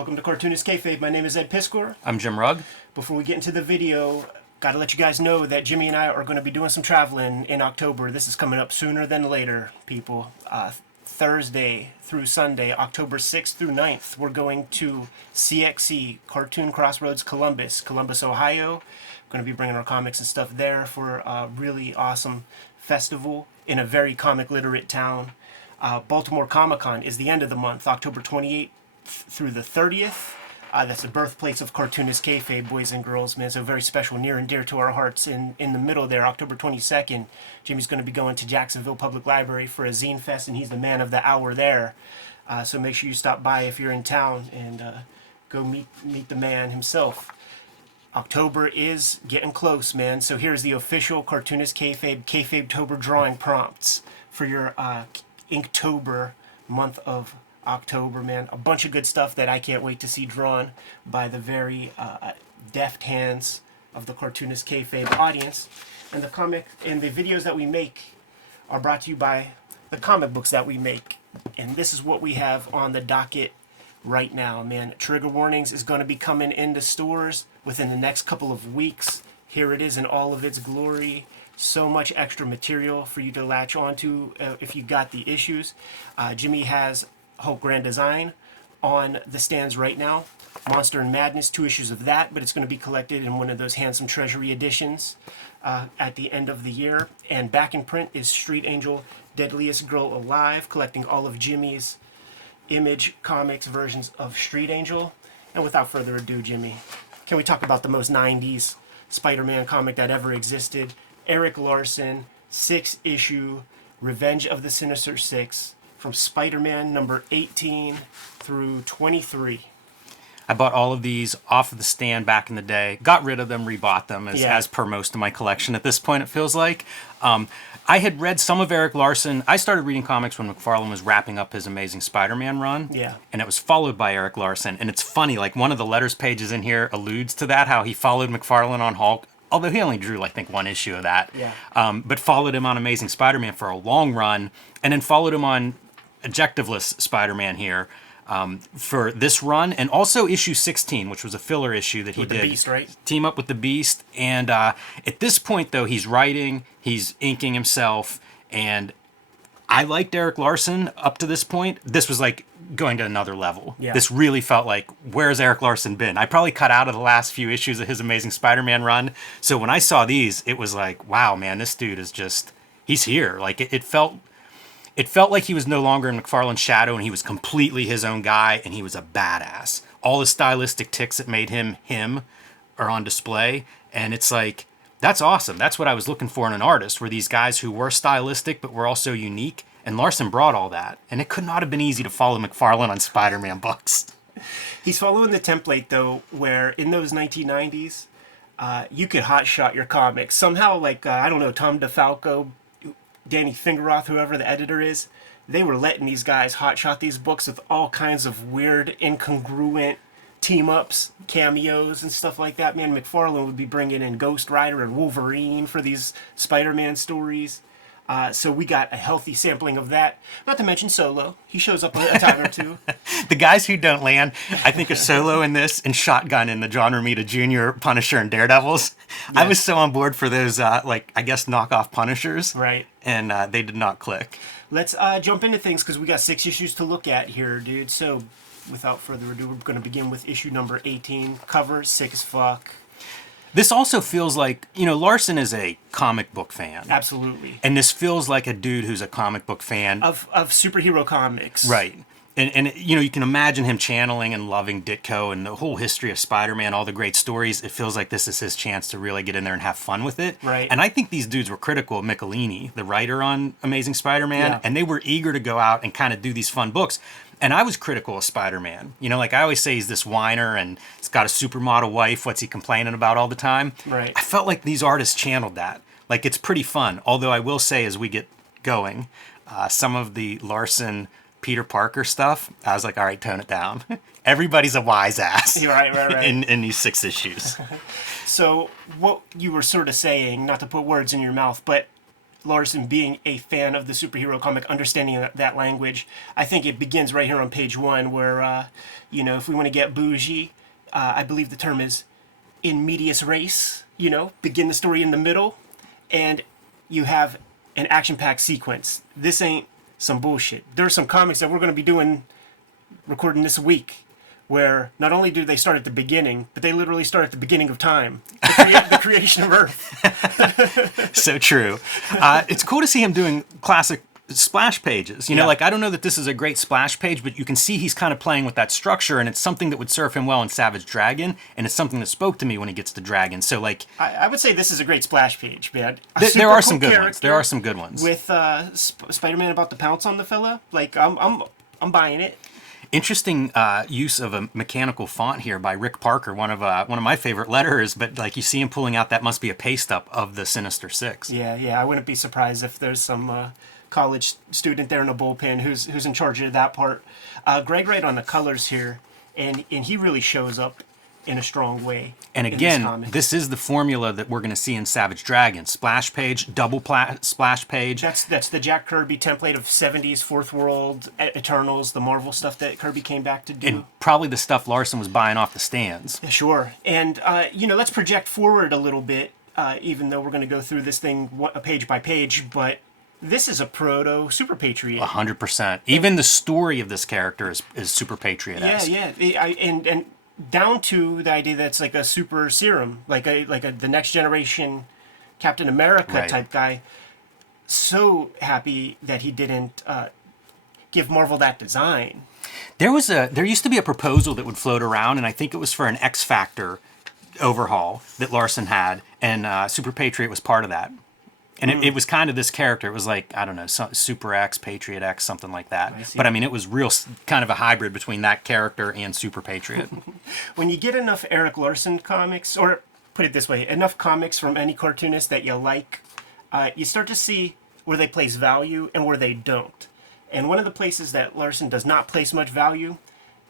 Welcome to Cartoonist Kayfabe. My name is Ed Piskor. I'm Jim Rugg. Before we get into the video, gotta let you guys know that Jimmy and I are going to be doing some traveling in October. This is coming up sooner than later, people. Thursday through Sunday, October 6th through 9th, we're going to CXC, Cartoon Crossroads, Columbus, Ohio. We're going to be bringing our comics and stuff there for a really awesome festival in a very comic literate town. Baltimore Comic-Con is the end of the month, October 28th through the 30th. That's the birthplace of Cartoonist Kayfabe, boys and girls, man. So very special, near and dear to our hearts. In the middle there, October 22nd, Jimmy's going to be going to Jacksonville Public Library for a zine fest, and he's the man of the hour there. So make sure you stop by if you're in town and go meet the man himself. October is getting close, man. So here's the official Cartoonist Kayfabe-tober drawing prompts for your Inktober month of October, man. A bunch of good stuff that I can't wait to see drawn by the very deft hands of the Cartoonist Kayfabe audience. And the comic and the videos that we make are brought to you by the comic books that we make. And this is what we have on the docket right now, man. Trigger Warnings is going to be coming into stores within the next couple of weeks. Here it is in all of its glory. So much extra material for you to latch onto if you got the issues. Jimmy has Hulk Grand Design on the stands right now. Monster and Madness, 2 issues of that, but it's going to be collected in one of those handsome treasury editions at the end of the year. And back in print is Street Angel, Deadliest Girl Alive, collecting all of Jimmy's Image Comics versions of Street Angel. And without further ado, Jimmy, can we talk about the most 90s Spider-Man comic that ever existed? Erik Larsen, 6-issue Revenge of the Sinister Six, from Spider-Man number 18 through 23. I bought all of these off of the stand back in the day. Got rid of them, rebought them, as per most of my collection at this point, it feels like. I had read some of Erik Larsen. I started reading comics when McFarlane was wrapping up his Amazing Spider-Man run. Yeah. And it was followed by Erik Larsen. And it's funny, like one of the letters pages in here alludes to that, how he followed McFarlane on Hulk. Although he only drew, I think, 1 issue of that. Yeah. But followed him on Amazing Spider-Man for a long run. And then followed him on Adjectiveless Spider-Man here for this run, and also issue 16, which was a filler issue that he did. With the Beast, right? Team up with the Beast. And at this point, though, he's writing, he's inking himself, and I liked Erik Larsen up to this point. This was like going to another level. Yeah. This really felt like, where's Erik Larsen been? I probably cut out of the last few issues of his Amazing Spider-Man run. So when I saw these, it was like, wow, man, this dude is just, he's here. Like it felt like he was no longer in McFarlane's shadow, and he was completely his own guy, and he was a badass. All the stylistic ticks that made him are on display, and it's like, that's awesome. That's what I was looking for in an artist, were these guys who were stylistic but were also unique, and Larson brought all that. And it could not have been easy to follow McFarlane on Spider-Man books. He's following the template, though, where in those 1990s, you could hotshot your comics. Somehow, like, I don't know, Tom DeFalco, Danny Fingeroth, whoever the editor is, they were letting these guys hotshot these books with all kinds of weird, incongruent team-ups, cameos, and stuff like that. Man, McFarlane would be bringing in Ghost Rider and Wolverine for these Spider-Man stories. So we got a healthy sampling of that. Not to mention Solo. He shows up a time or two. The guys who don't land, I think, are Solo in this and Shotgun in the John Romita Jr. Punisher and Daredevils. Yes. I was so on board for those, I guess, knockoff Punishers. Right. And they did not click. Let's jump into things, because we got 6 issues to look at here, dude. So without further ado, we're going to begin with issue number 18. Cover sick as fuck. This also feels like, Larson is a comic book fan. Absolutely. And this feels like a dude who's a comic book fan. Of superhero comics. Right. And you can imagine him channeling and loving Ditko and the whole history of Spider-Man, all the great stories. It feels like this is his chance to really get in there and have fun with it. Right. And I think these dudes were critical of Michelini, the writer on Amazing Spider-Man, and they were eager to go out and kind of do these fun books. And I was critical of Spider-Man. Like I always say, he's this whiner and he's got a supermodel wife. What's he complaining about all the time? Right. I felt like these artists channeled that. Like, it's pretty fun. Although I will say, as we get going, some of the Larson Peter Parker stuff, I was like, all right, tone it down. Everybody's a wise ass. Right. in these 6 issues. So what you were sort of saying, not to put words in your mouth, but Larson being a fan of the superhero comic, understanding that language. I think it begins right here on page 1 where, if we want to get bougie, I believe the term is in medias res, begin the story in the middle, and you have an action-packed sequence. This ain't some bullshit. There are some comics that we're going to be recording this week, where not only do they start at the beginning, but they literally start at the beginning of time, the creation of Earth. So true. It's cool to see him doing classic splash pages. I don't know that this is a great splash page, but you can see he's kind of playing with that structure, and it's something that would serve him well in Savage Dragon, and it's something that spoke to me when he gets to Dragon. So, I would say this is a great splash page, man. There are some good ones. There are some good ones. With Spider-Man about to pounce on the fella, I'm buying it. Interesting use of a mechanical font here by Rick Parker, one of my favorite letterers. But you see him pulling out, that must be a paste up of the Sinister Six. Yeah. I wouldn't be surprised if there's some college student there in a bullpen who's in charge of that part. Greg Wright on the colors here, and he really shows up in a strong way. And again, this is the formula that we're going to see in Savage Dragon. Splash page, double splash page. That's the Jack Kirby template of 70s, Fourth World, Eternals, the Marvel stuff that Kirby came back to do. And probably the stuff Larson was buying off the stands. Sure. And, let's project forward a little bit, even though we're going to go through this thing page by page, but this is a proto-Super Patriot. 100%. Even the story of this character is Super Patriot-esque. Yeah. And down to the idea that it's like a super serum, like the next generation Captain America type guy. So happy that he didn't give Marvel that design. There used to be a proposal that would float around, and I think it was for an X Factor overhaul that Larson had, and Super Patriot was part of that. And it was kind of this character. It was like, I don't know, Super X, Patriot X, something like that. But I mean, it was real kind of a hybrid between that character and Super Patriot. When you get enough Erik Larsen comics, or put it this way, enough comics from any cartoonist that you like, you start to see where they place value and where they don't. And one of the places that Larson does not place much value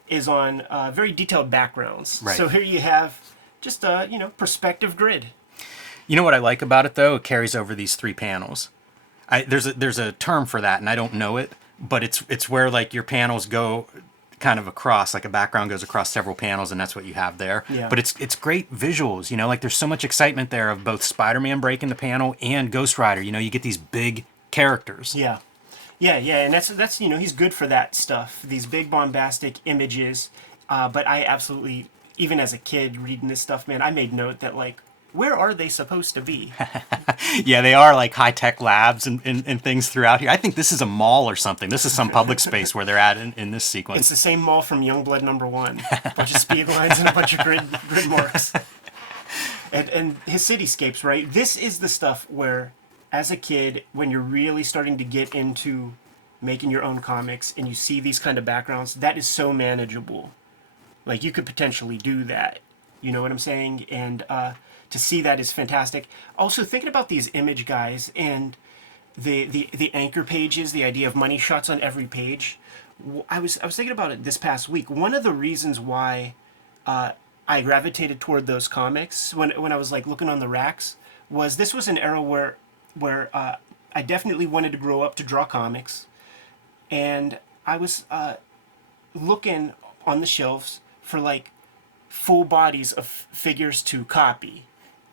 is on very detailed backgrounds. Right. So here you have just a perspective grid. You know what I like about it, though? It carries over these 3 panels. There's a term for that, and I don't know it, but it's where your panels go kind of across, like a background goes across several panels, and that's what you have there. Yeah. But it's great visuals, there's so much excitement there of both Spider-Man breaking the panel and Ghost Rider. You get these big characters. Yeah, and that's he's good for that stuff. These big bombastic images. But I absolutely, even as a kid reading this stuff, man, I made note that where are they supposed to be? Yeah, they are high-tech labs and things throughout here. I think this is a mall or something. This is some public space where they're at in this sequence. It's the same mall from Youngblood #1. A bunch of speed lines and a bunch of grid marks. And his cityscapes, right? This is the stuff where, as a kid, when you're really starting to get into making your own comics and you see these kind of backgrounds, that is so manageable. You could potentially do that. You know what I'm saying? And to see that is fantastic. Also, thinking about these image guys and the anchor pages, the idea of money shots on every page. I was thinking about it this past week. One of the reasons why I gravitated toward those comics when I was looking on the racks was this was an era where I definitely wanted to grow up to draw comics, and I was looking on the shelves for full bodies of figures to copy.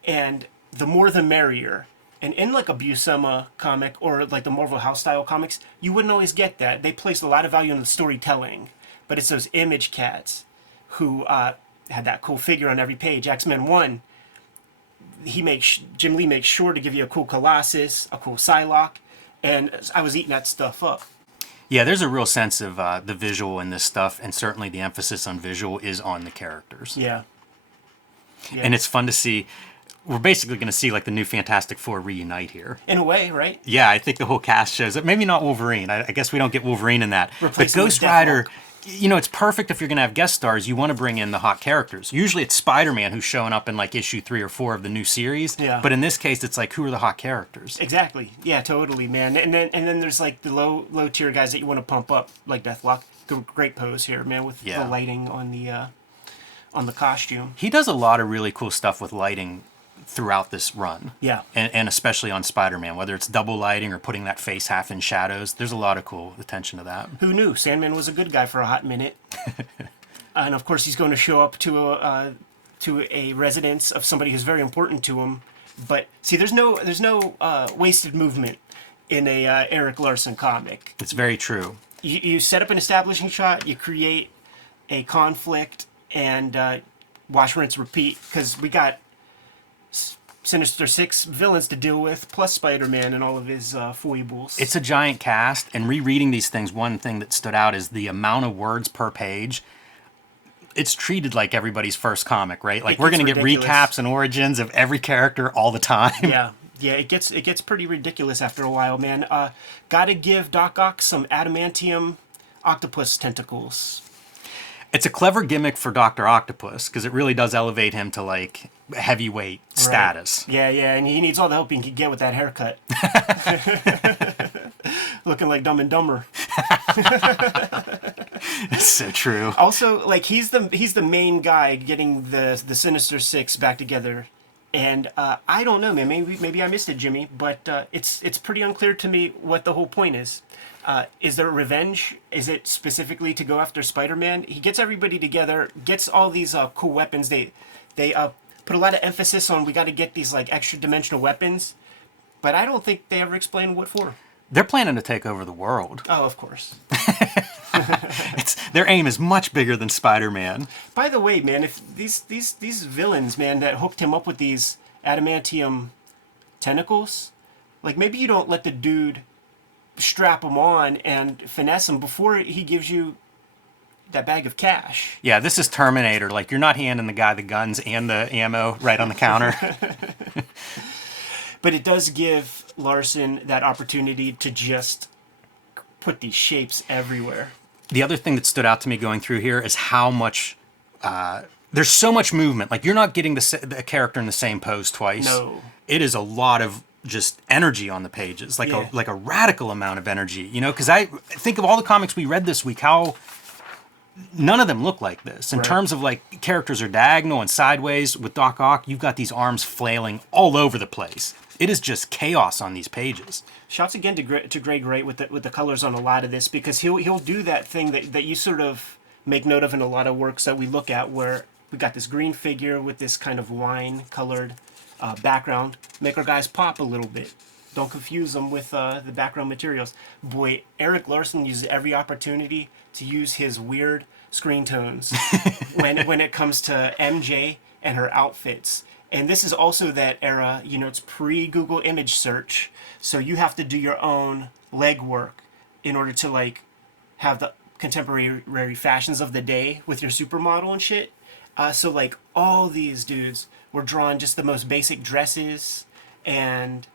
And the more the merrier. And in a Buscema comic or the Marvel House style comics, you wouldn't always get that. They placed a lot of value on the storytelling. But it's those image cats who had that cool figure on every page. X-Men 1, Jim Lee makes sure to give you a cool Colossus, a cool Psylocke, and I was eating that stuff up. Yeah, there's a real sense of the visual in this stuff, and certainly the emphasis on visual is on the characters. Yeah. And it's fun to see. We're basically going to see the new Fantastic Four reunite here. In a way, right? Yeah, I think the whole cast shows up. Maybe not Wolverine. I guess we don't get Wolverine in that. But Ghost Rider, it's perfect if you're going to have guest stars. You want to bring in the hot characters. Usually it's Spider-Man who's showing up in issue 3 or 4 of the new series. Yeah. But in this case, it's who are the hot characters? Exactly. Yeah, totally, man. And then there's the low tier guys that you want to pump up, like Deathlock. Great pose here, man, with the lighting on the costume. He does a lot of really cool stuff with lighting throughout this run. Yeah. And especially on Spider-Man, whether it's double lighting or putting that face half in shadows, there's a lot of cool attention to that. Who knew? Sandman was a good guy for a hot minute. And of course, he's going to show up to a residence of somebody who's very important to him. But see, there's no wasted movement in a Erik Larsen comic. It's very true. You set up an establishing shot, you create a conflict, and wash, rinse, repeat. Because we got Sinister Six villains to deal with, plus Spider-Man and all of his foibles. It's a giant cast, and rereading these things, one thing that stood out is the amount of words per page. It's treated like everybody's first comic, right? Like, we're going to get recaps and origins of every character all the time. Yeah, it gets pretty ridiculous after a while, man. Gotta give Doc Ock some adamantium octopus tentacles. It's a clever gimmick for Dr. Octopus, because it really does elevate him to, like, heavyweight status. Right. Yeah, and he needs all the help he can get with that haircut. Looking like Dumb and Dumber. It's so true. Also, like, he's the main guy getting the Sinister Six back together. And I don't know, man. Maybe I missed it, Jimmy. But it's pretty unclear to me what the whole point is. Is there revenge? Is it specifically to go after Spider-Man? He gets everybody together, gets all these cool weapons. They put a lot of emphasis on we got to get these like extra dimensional weapons. But I don't think they ever explain what for. They're planning to take over the world. Oh, of course. Their aim is much bigger than Spider-Man. By the way, man, if these villains, man, that hooked him up with these adamantium tentacles, like maybe you don't let the dude strap him on and finesse him before he gives you that bag of cash. Yeah, this is Terminator. Like, you're not handing the guy the guns and the ammo right on the counter. But it does give Larson that opportunity to just put these shapes everywhere. The other thing that stood out to me going through here is how much there's so much movement. Like, you're not getting the character in the same pose twice. No. It is a lot of just energy on the pages, like a radical amount of energy, you know, because I think of all the comics we read this week, how none of them look like this in terms of like characters are diagonal and sideways. With Doc Ock, you've got these arms flailing all over the place. It is just chaos on these pages. Shouts again to Greg Wright with the colors on a lot of this, because he'll do that thing that you sort of make note of in a lot of works that we look at, where we got this green figure with this kind of wine colored background. Make our guys pop a little bit. Don't confuse them with the background materials. Boy, Erik Larsen uses every opportunity to use his weird screen tones when it comes to MJ and her outfits. And this is also that era, you know, it's pre-Google image search, so you have to do your own legwork in order to, like, have the contemporary fashions of the day with your supermodel and shit. So, like, all these dudes were drawing just the most basic dresses and,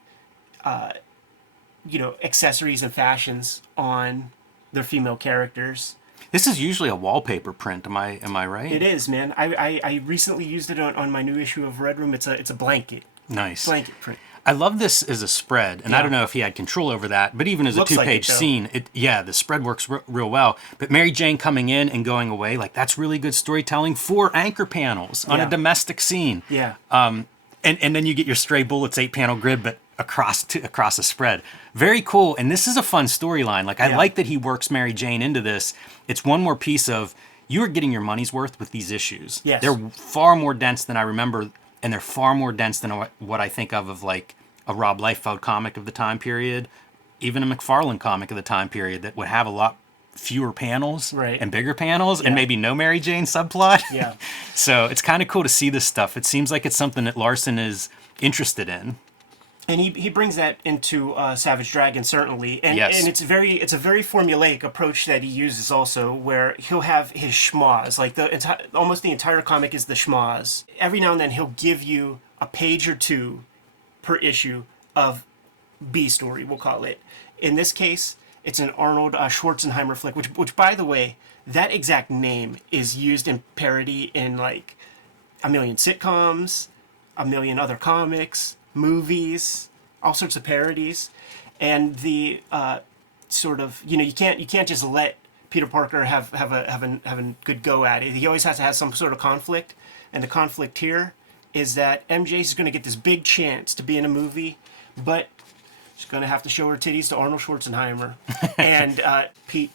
you know, accessories and fashions on their female characters. This is usually a wallpaper print. Am I right? It is, man. I recently used it on my new issue of Red Room. It's a blanket. Nice. Blanket print. I love this as a spread, and I don't know if he had control over that, but even as a two-page scene, the spread works real well. But Mary Jane coming in and going away, like, that's really good storytelling for anchor panels on a domestic scene. Yeah. And then you get your stray bullets 8-panel grid, but across a spread. Very cool, and this is a fun storyline. Like, I like that he works Mary Jane into this. It's one more piece of, you are getting your money's worth with these issues. Yes. They're far more dense than I remember, and they're far more dense than what I think of like a Rob Liefeld comic of the time period, even a McFarlane comic of the time period, that would have a lot fewer panels and bigger panels and maybe no Mary Jane subplot. Yeah. So it's kind of cool to see this stuff. It seems like it's something that Larson is interested in. And he brings that into Savage Dragon, certainly. And it's a very formulaic approach that he uses also, where he'll have his schmoz. Like, almost the entire comic is the schmoz. Every now and then he'll give you a page or two per issue of B story, we'll call it. In this case, it's an Arnold Schwarzenheimer flick, which, by the way, that exact name is used in parody in, like, a million sitcoms, a million other comics, movies, all sorts of parodies. And the sort of, you know, you can't just let Peter Parker have a good go at it. He always has to have some sort of conflict, and the conflict here is that MJ's going to get this big chance to be in a movie, but she's going to have to show her titties to Arnold Schwarzenegger. And Pete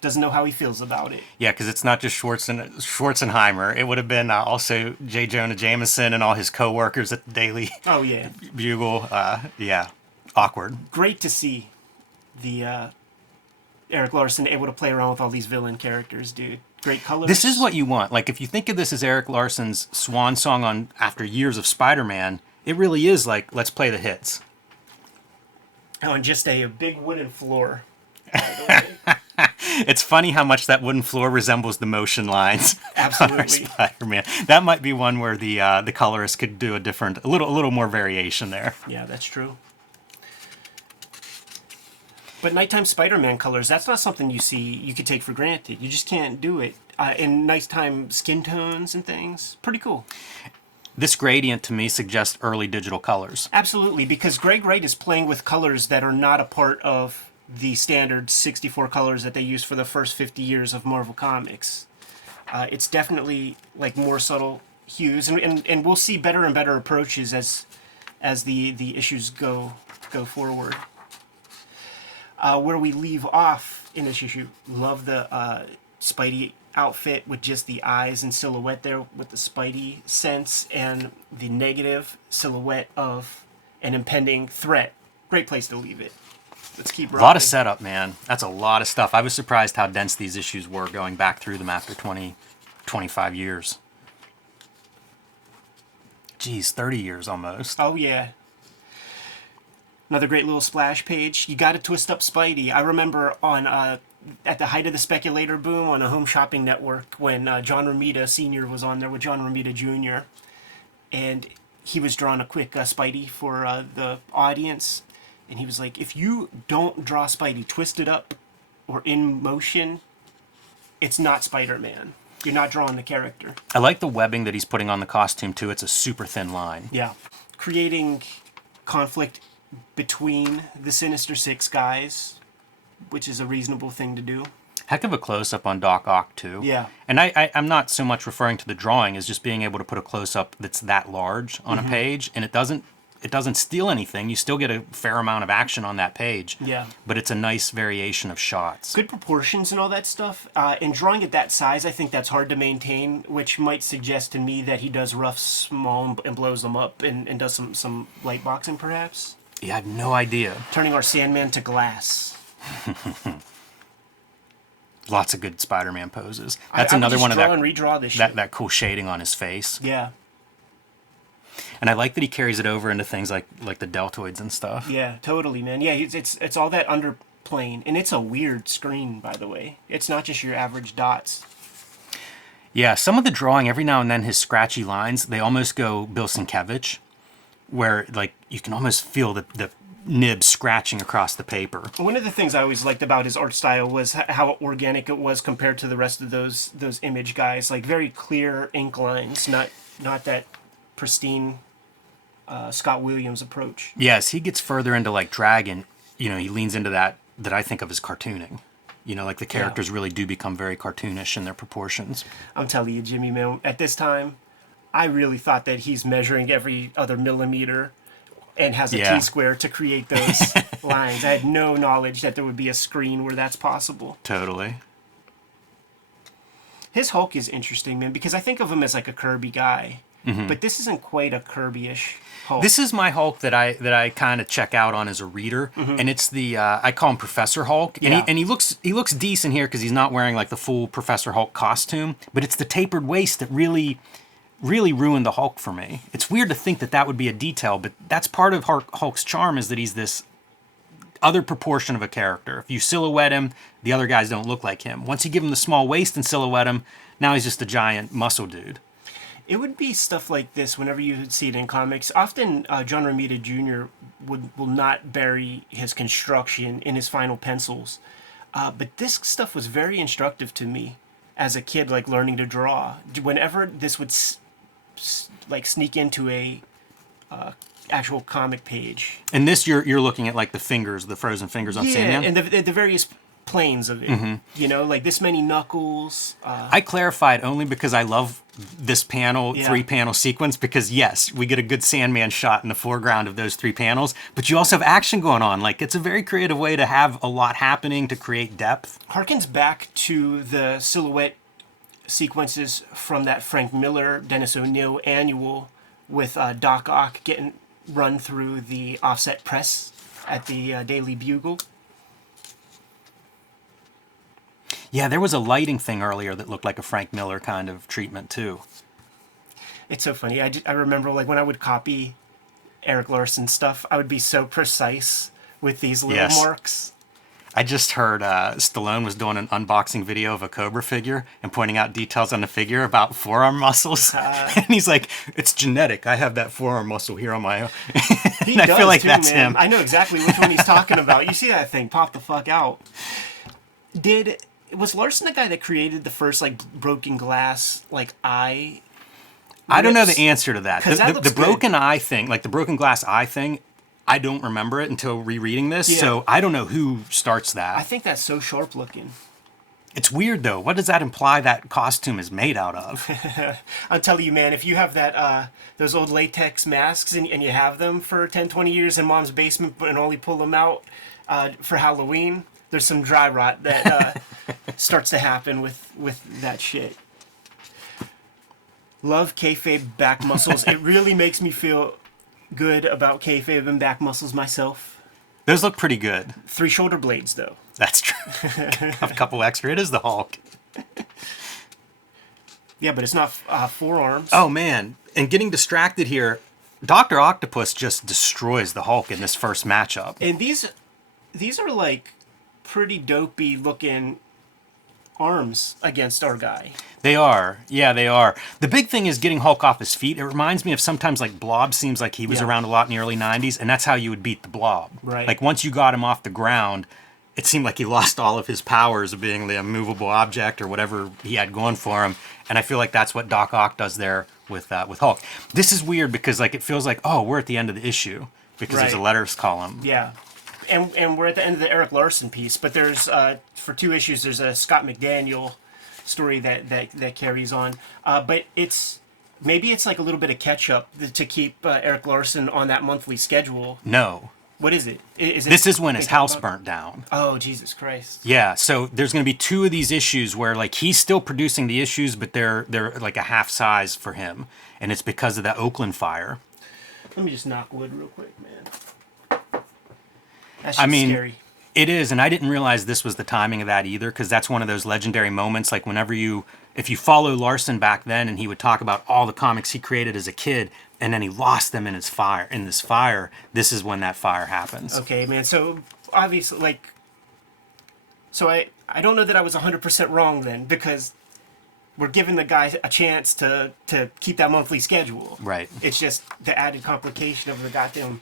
doesn't know how he feels about it. Yeah, because it's not just Schwarzenheimer. It would have been also J. Jonah Jameson and all his co-workers at the Daily Oh, yeah. Bugle. Yeah, awkward. Great to see the Erik Larsen able to play around with all these villain characters, dude. Great colors. This is what you want. Like, if you think of this as Erik Larsen's swan song on after years of Spider-Man, it really is like, let's play the hits. Oh, and just a big wooden floor. By the way. It's funny how much that wooden floor resembles the motion lines on our Absolutely. Spider-Man. That might be one where the colorist could do a little more variation there. Yeah, that's true. But nighttime Spider-Man colors, that's not something you could take for granted. You just can't do it. In nighttime skin tones and things. Pretty cool. This gradient to me suggests early digital colors. Absolutely, because Greg Wright is playing with colors that are not a part of the standard 64 colors that they used for the first 50 years of Marvel Comics. It's definitely like more subtle hues, and we'll see better and better approaches as the issues go forward. Where we leave off in this issue, love the Spidey outfit with just the eyes and silhouette there with the Spidey sense and the negative silhouette of an impending threat. Great place to leave it. Let's keep A rocking. lot of setup, man. That's a lot of stuff. I was surprised how dense these issues were going back through them after 25 years. Geez, 30 years almost. Oh, yeah. Another great little splash page. You got to twist up Spidey. I remember on at the height of the speculator boom on a Home Shopping Network when John Romita Sr. was on there with John Romita Jr. And he was drawing a quick Spidey for the audience. And he was like, if you don't draw Spidey twisted up or in motion, it's not Spider-Man. You're not drawing the character. I like the webbing that he's putting on the costume, too. It's a super thin line. Yeah. Creating conflict between the Sinister Six guys, which is a reasonable thing to do. Heck of a close-up on Doc Ock, too. Yeah. And I'm not so much referring to the drawing as just being able to put a close-up that's that large on a page, and it doesn't steal anything. You still get a fair amount of action on that page. Yeah. But it's a nice variation of shots. Good proportions and all that stuff. And drawing at that size, I think that's hard to maintain, which might suggest to me that he does rough small and blows them up and does some light boxing, perhaps. Yeah, I have no idea. Turning our Sandman to glass. Lots of good Spider-Man poses. I That's would another just one of draw that, and redraw this shit. that cool shading on his face. Yeah. And I like that he carries it over into things like the deltoids and stuff. Yeah, totally, man. Yeah, it's all that underplane, and it's a weird screen, by the way. It's not just your average dots. Yeah, some of the drawing, every now and then, his scratchy lines, they almost go Bill Sienkiewicz, where like you can almost feel the nib scratching across the paper. One of the things I always liked about his art style was how organic it was compared to the rest of those image guys. Like very clear ink lines, not that pristine Scott Williams approach. Yes, he gets further into like Dragon. You know, he leans into that I think of as cartooning. You know, like the characters really do become very cartoonish in their proportions. I'm telling you, Jimmy, man, at this time, I really thought that he's measuring every other millimeter and has a T-square to create those lines. I had no knowledge that there would be a screen where that's possible. Totally. His Hulk is interesting, man, because I think of him as like a Kirby guy. But this isn't quite a Kirby-ish Hulk. This is my Hulk that I kind of check out on as a reader, and it's the I call him Professor Hulk, and he looks decent here because he's not wearing like the full Professor Hulk costume, but it's the tapered waist that really ruined the Hulk for me. It's weird to think that would be a detail, but that's part of Hulk's charm is that he's this other proportion of a character. If you silhouette him, the other guys don't look like him. Once you give him the small waist and silhouette him, now he's just a giant muscle dude. It would be stuff like this whenever you see it in comics. Often, John Romita Jr. will not bury his construction in his final pencils. But this stuff was very instructive to me as a kid, like learning to draw. Whenever this would like sneak into a actual comic page. And this, you're looking at like the fingers, the frozen fingers on Sandman? And the various planes of it. You know, like this many knuckles. I clarified only because I love this panel, Yeah. 3-panel sequence, because yes, we get a good Sandman shot in the foreground of those 3 panels, but you also have action going on. Like, it's a very creative way to have a lot happening to create depth. Harkens back to the silhouette sequences from that Frank Miller, Dennis O'Neil annual with Doc Ock getting run through the offset press at the Daily Bugle. Yeah, there was a lighting thing earlier that looked like a Frank Miller kind of treatment, too. It's so funny. I remember, like, when I would copy Erik Larsen stuff, I would be so precise with these little Yes. marks. I just heard Stallone was doing an unboxing video of a Cobra figure and pointing out details on the figure about forearm muscles. And he's like, it's genetic. I have that forearm muscle here on my... He And I does feel like too, that's man. him. I know exactly which one he's talking about. You see that thing pop the fuck out. Was Larson the guy that created the first, like, broken glass, like, eye? I don't know rips? the answer to that. 'Cause that The looks broken eye thing, like the broken glass eye thing, I don't remember it until rereading this. Yeah. So I don't know who starts I that. think that's so sharp looking. It's weird, though. What does that imply that costume is made out of? I'll tell you, man, if you have that those old latex masks and you have them for 10, 20 years in mom's basement and only pull them out for Halloween, there's some dry rot that starts to happen with that shit. Love kayfabe back muscles. It really makes me feel good about kayfabe and back muscles myself. Those look pretty good. 3 shoulder blades, though. That's true. A couple extra. It is the Hulk. Yeah, but it's not forearms. Oh, man. And getting distracted here, Dr. Octopus just destroys the Hulk in this first matchup. And these are like pretty dopey looking arms against our guy. They are. Yeah, they are. The big thing is getting Hulk off his feet. It reminds me of sometimes like Blob seems like he was Yeah. around a lot in the early 90s, and that's how you would beat the Blob. Right. Like once you got him off the ground, it seemed like he lost all of his powers of being the immovable object or whatever he had going for him. And I feel like that's what Doc Ock does there with Hulk. This is weird because like it feels like, oh, we're at the end of the issue because there's a Right. letters column. Yeah. And we're at the end of the Erik Larsen piece, but there's for 2 issues there's a Scott McDaniel story that carries on. But maybe it's like a little bit of catch up to keep Erik Larsen on that monthly schedule. No. What is it? Is it This is when his they talk house about- burnt down. Oh, Jesus Christ. Yeah, so there's going to be 2 of these issues where like he's still producing the issues, but they're like a half size for him, and it's because of that Oakland fire. Let me just knock wood real quick, man. That's I mean, scary. it is, and I didn't realize this was the timing of that either, because that's one of those legendary moments. Like if you follow Larson back then, and he would talk about all the comics he created as a kid, and then he lost them in this fire. This is when that fire happens. Okay, man. So obviously, like, so I don't know that I was 100% wrong then, because we're giving the guy a chance to keep that monthly schedule. Right. It's just the added complication of the goddamn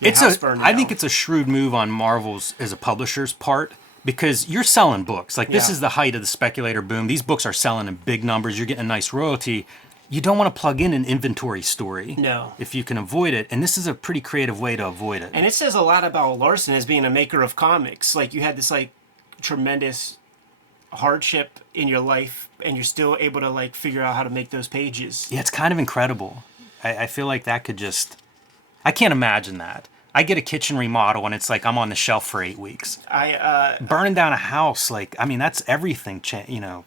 It's house burning I think down. it's a shrewd move on Marvel's as a publisher's part, because you're selling books. Like this Yeah. is the height of the speculator boom. These books are selling in big numbers. You're getting a nice royalty. You don't want to plug in an inventory story. No. If you can avoid it, and this is a pretty creative way to avoid it. And it says a lot about Larson as being a maker of comics. Like, you had this like tremendous hardship in your life, and you're still able to like figure out how to make those pages. Yeah, it's kind of incredible. I feel like that could just... I can't imagine that. I get a kitchen remodel and it's like I'm on the shelf for 8 weeks. Burning down a house, like, I mean, that's everything,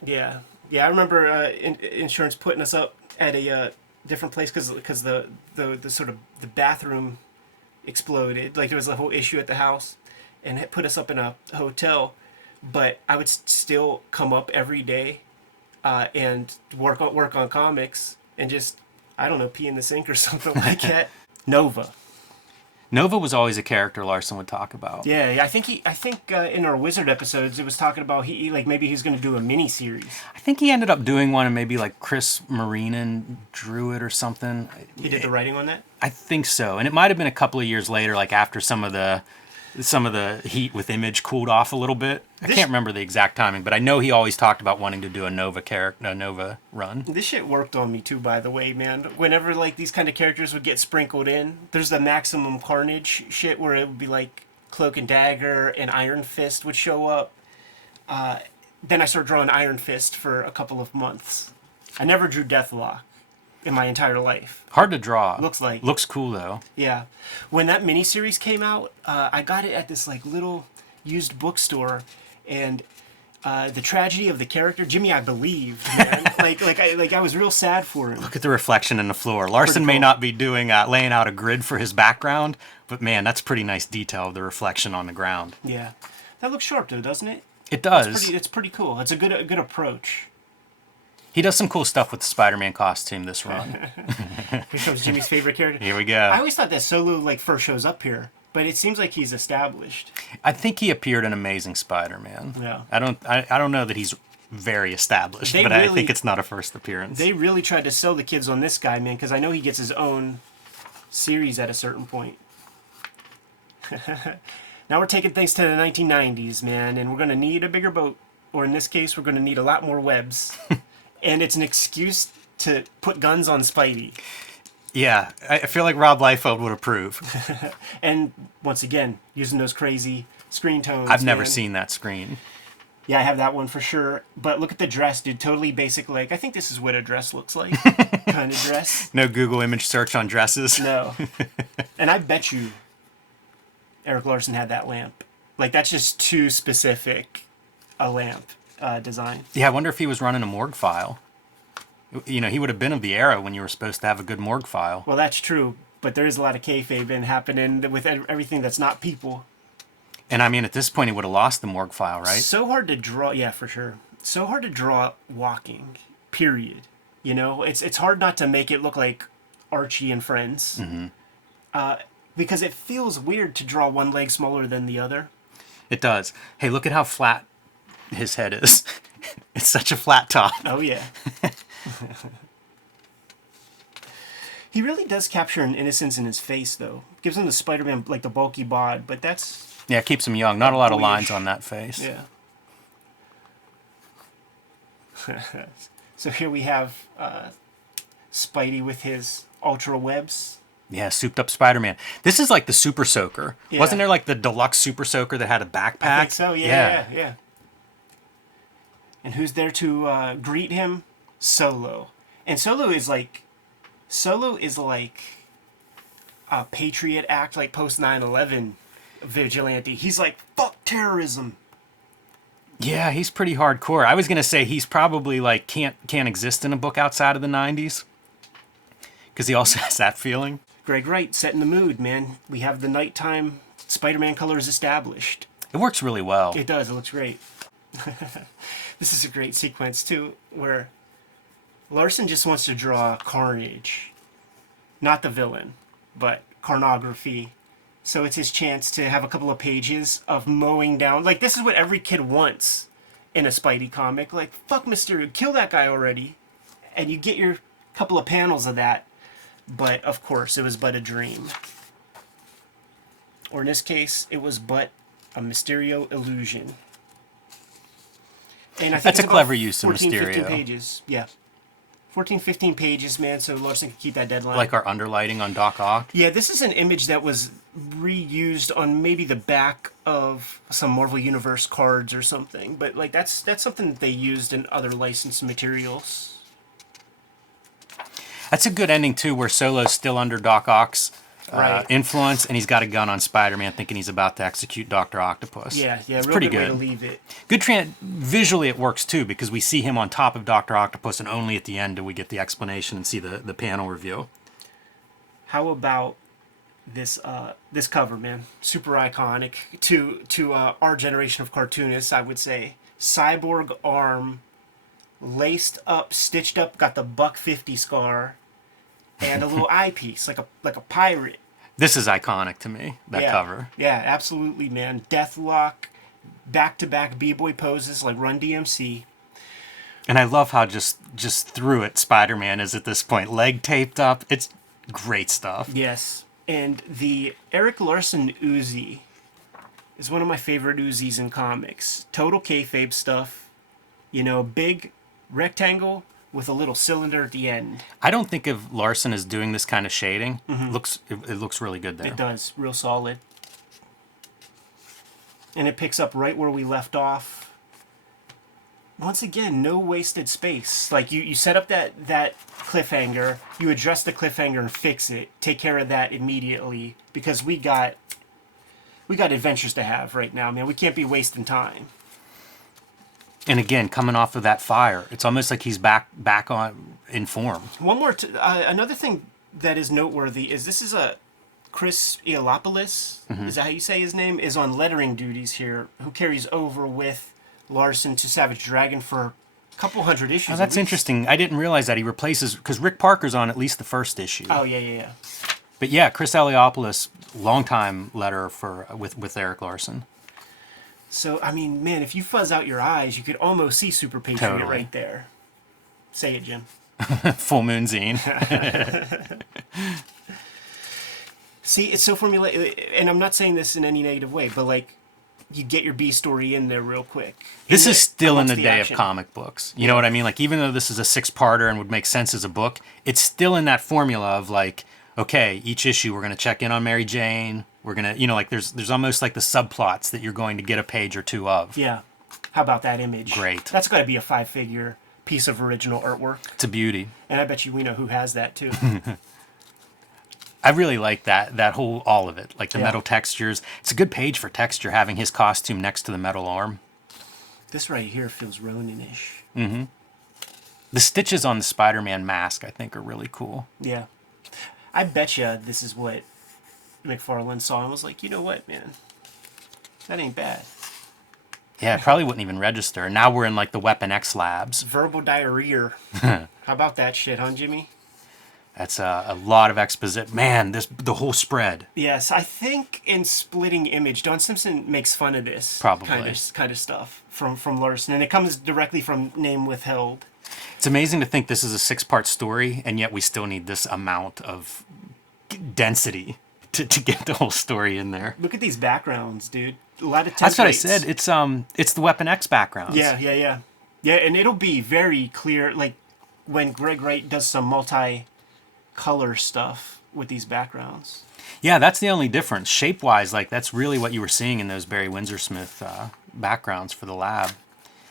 Yeah, I remember insurance putting us up at a different place because the sort of the bathroom exploded. Like, there was a whole issue at the house, and it put us up in a hotel. But I would still come up every day and work on comics and just, I don't know, pee in the sink or something like that. Nova. Nova was always a character Larson would talk about. Yeah, I think in our Wizard episodes it was talking about he like maybe he's going to do a mini series. I think he ended up doing one, and maybe like Chris Marinin drew it or something. He did the writing on that. I think so, and it might have been a couple of years later, like after some of the heat with Image cooled off a little bit. I can't remember the exact timing, but I know he always talked about wanting to do a Nova run. This shit worked on me too, by the way, man. Whenever like these kind of characters would get sprinkled in, there's the Maximum Carnage shit where it would be like Cloak and Dagger and Iron Fist would show up, Then I started drawing Iron Fist for a couple of months. I never drew Deathlock in my entire life. Hard to draw. Looks cool though. Yeah. When that miniseries came out, I got it at this like little used bookstore, and the tragedy of the character, Jimmy, I believed, man. I was real sad for him. Look at the reflection in the floor. Larson may not be doing laying out a grid for his background, but man, that's pretty nice detail of the reflection on the ground. Yeah. That looks sharp though, doesn't it? It does. It's pretty cool. It's a good approach. He does some cool stuff with the Spider-Man costume this run. Here comes Jimmy's favorite character. Here we go. I always thought that Solo like first shows up here, but it seems like he's established. I think he appeared in Amazing Spider-Man. Yeah. I don't know that he's very established, but I think it's not a first appearance. They really tried to sell the kids on this guy, man, because I know he gets his own series at a certain point. Now we're taking things to the 1990s, man, and we're going to need a bigger boat. Or in this case, we're going to need a lot more webs. And it's an excuse to put guns on Spidey. Yeah, I feel like Rob Liefeld would approve. And once again, using those crazy screen tones. I've never seen that screen. Yeah, I have that one for sure. But look at the dress, dude. Totally basic. Like, I think this is what a dress looks like. Kind of dress. No Google image search on dresses. No. And I bet you Erik Larsen had that lamp. Like, that's just too specific a lamp design. Yeah, I wonder if he was running a morgue file. You know, he would have been of the era when you were supposed to have a good morgue file. Well, that's true. But there is a lot of kayfabe happening with everything that's not people. And I mean, at this point, he would have lost the morgue file, right? So hard to draw. Yeah, for sure. So hard to draw walking, period. You know, it's hard not to make it look like Archie and Friends. Mm-hmm. Because it feels weird to draw one leg smaller than the other. It does. Hey, look at how flat his head is. It's such a flat top. Oh, yeah. He really does capture an innocence in his face, though. Gives him the Spider-Man, like the bulky bod, but that's... Yeah, it keeps him young. Not a lot of lines on that face. Yeah. So here we have Spidey with his ultra webs. Yeah, souped up Spider-Man. This is like the Super Soaker. Yeah. Wasn't there like the deluxe Super Soaker that had a backpack? I think so, yeah. And who's there to greet him? Solo. And Solo is like a patriot act, like post 9/11 vigilante. He's like, fuck terrorism. Yeah, he's pretty hardcore. I was gonna say he's probably like can't exist in a book outside of the 90s, because he also has that feeling. Greg Wright setting the mood, man. We have the nighttime Spider-Man colors established. It works really well. It does. It looks great. This is a great sequence too, where Larson just wants to draw Carnage, not the villain, but Carnography. So it's his chance to have a couple of pages of mowing down. Like, this is what every kid wants in a Spidey comic. Like, fuck Mysterio, kill that guy already. And you get your couple of panels of that. But, of course, it was but a dream. Or in this case, it was but a Mysterio illusion. And I think That's it's a clever use of 14, 15 Mysterio. pages. Yeah. 14, 15 pages, man, so Larson can keep that deadline. Like our underlighting on Doc Ock. Yeah, this is an image that was reused on maybe the back of some Marvel Universe cards or something. But like that's something that they used in other licensed materials. That's a good ending too, where Solo's still under Doc Ock's Right. influence, and he's got a gun on Spider-Man, thinking he's about to execute Dr. Octopus. Yeah, it's real pretty good way good. to leave it. Good visually, it works too, because we see him on top of Dr. Octopus, and only at the end do we get the explanation and see the panel review. How about this this cover, man? Super iconic to our generation of cartoonists, I would say. Cyborg arm, laced up, stitched up, got the $1.50 scar, and a little eyepiece, like a pirate. This is iconic to me, that cover. Yeah, absolutely, man. Deathlock, back-to-back B-boy poses like Run DMC. And I love how just through it Spider-Man is at this point, leg taped up. It's great stuff. Yes, and the Erik Larsen Uzi is one of my favorite Uzis in comics. Total kayfabe stuff. You know, big rectangle with a little cylinder at the end. I don't think of Larson as doing this kind of shading. It looks really good there. It does, real solid. And it picks up right where we left off. once again, no wasted space. Like you set up that cliffhanger, you address the cliffhanger and fix it. Take care of that immediately because we got adventures to have right now, man. We can't be wasting time. And again, coming off of that fire, it's almost like he's back on in form. One more, another thing that is noteworthy is this is a Chris Eolopoulos, is that how you say his name, is on lettering duties here, who carries over with Larson to Savage Dragon for a couple hundred issues. Oh, that's interesting. I didn't realize that he replaces, because Rick Parker's on at least the first issue. Oh, yeah. But yeah, Chris Eliopoulos, longtime letterer with Erik Larsen. So, I mean, man, if you fuzz out your eyes, you could almost see Super Patriot Totally. right there. Say it, Jim. Full Moon Zine. See, it's so formulaic, and I'm not saying this in any negative way, but like, you get your B story in there real quick. This is still in the amongst day action. of comic books. You know what I mean? Like, even though this is a 6-parter and would make sense as a book, it's still in that formula of like, okay, each issue we're going to check in on Mary Jane. We're going to, you know, like there's almost like the subplots that you're going to get a page or two of. Yeah. How about that image? Great. That's got to be a 5-figure piece of original artwork. It's a beauty. And I bet you we know who has that too. I really like that whole, all of it. Like the Yeah. metal textures. It's a good page for texture, having his costume next to the metal arm. This right here feels Ronin-ish. The stitches on the Spider-Man mask, I think, are really cool. Yeah. I bet you this is what McFarlane saw and was like, you know what, man? That ain't bad. Yeah, it probably wouldn't even register. And now we're in like the Weapon X labs. Verbal diarrhea. How about that shit, huh, Jimmy? That's a lot of exposition. Man, the whole spread. Yes, I think in Splitting Image, Don Simpson makes fun of this Probably. kind of stuff from Larson, and it comes directly from Name Withheld. It's amazing to think this is a 6-part story, and yet we still need this amount of density to get the whole story in there. Look at these backgrounds, dude. A lot of templates. That's what I said. It's the Weapon X backgrounds. Yeah, and it'll be very clear, like when Greg Wright does some multi-color stuff with these backgrounds. Yeah, that's the only difference. Shape-wise, like that's really what you were seeing in those Barry Windsor Smith backgrounds for the lab.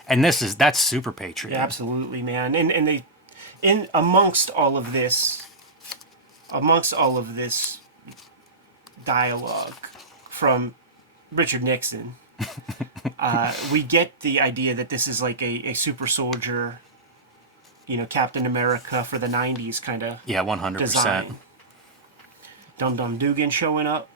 And that's Super Patriot. Yeah, absolutely, man. And they, amongst all of this dialogue from Richard Nixon, we get the idea that this is like a super soldier, you know, Captain America for the 90s kind of Yeah, 100%. design. Dum Dum Dugan showing up.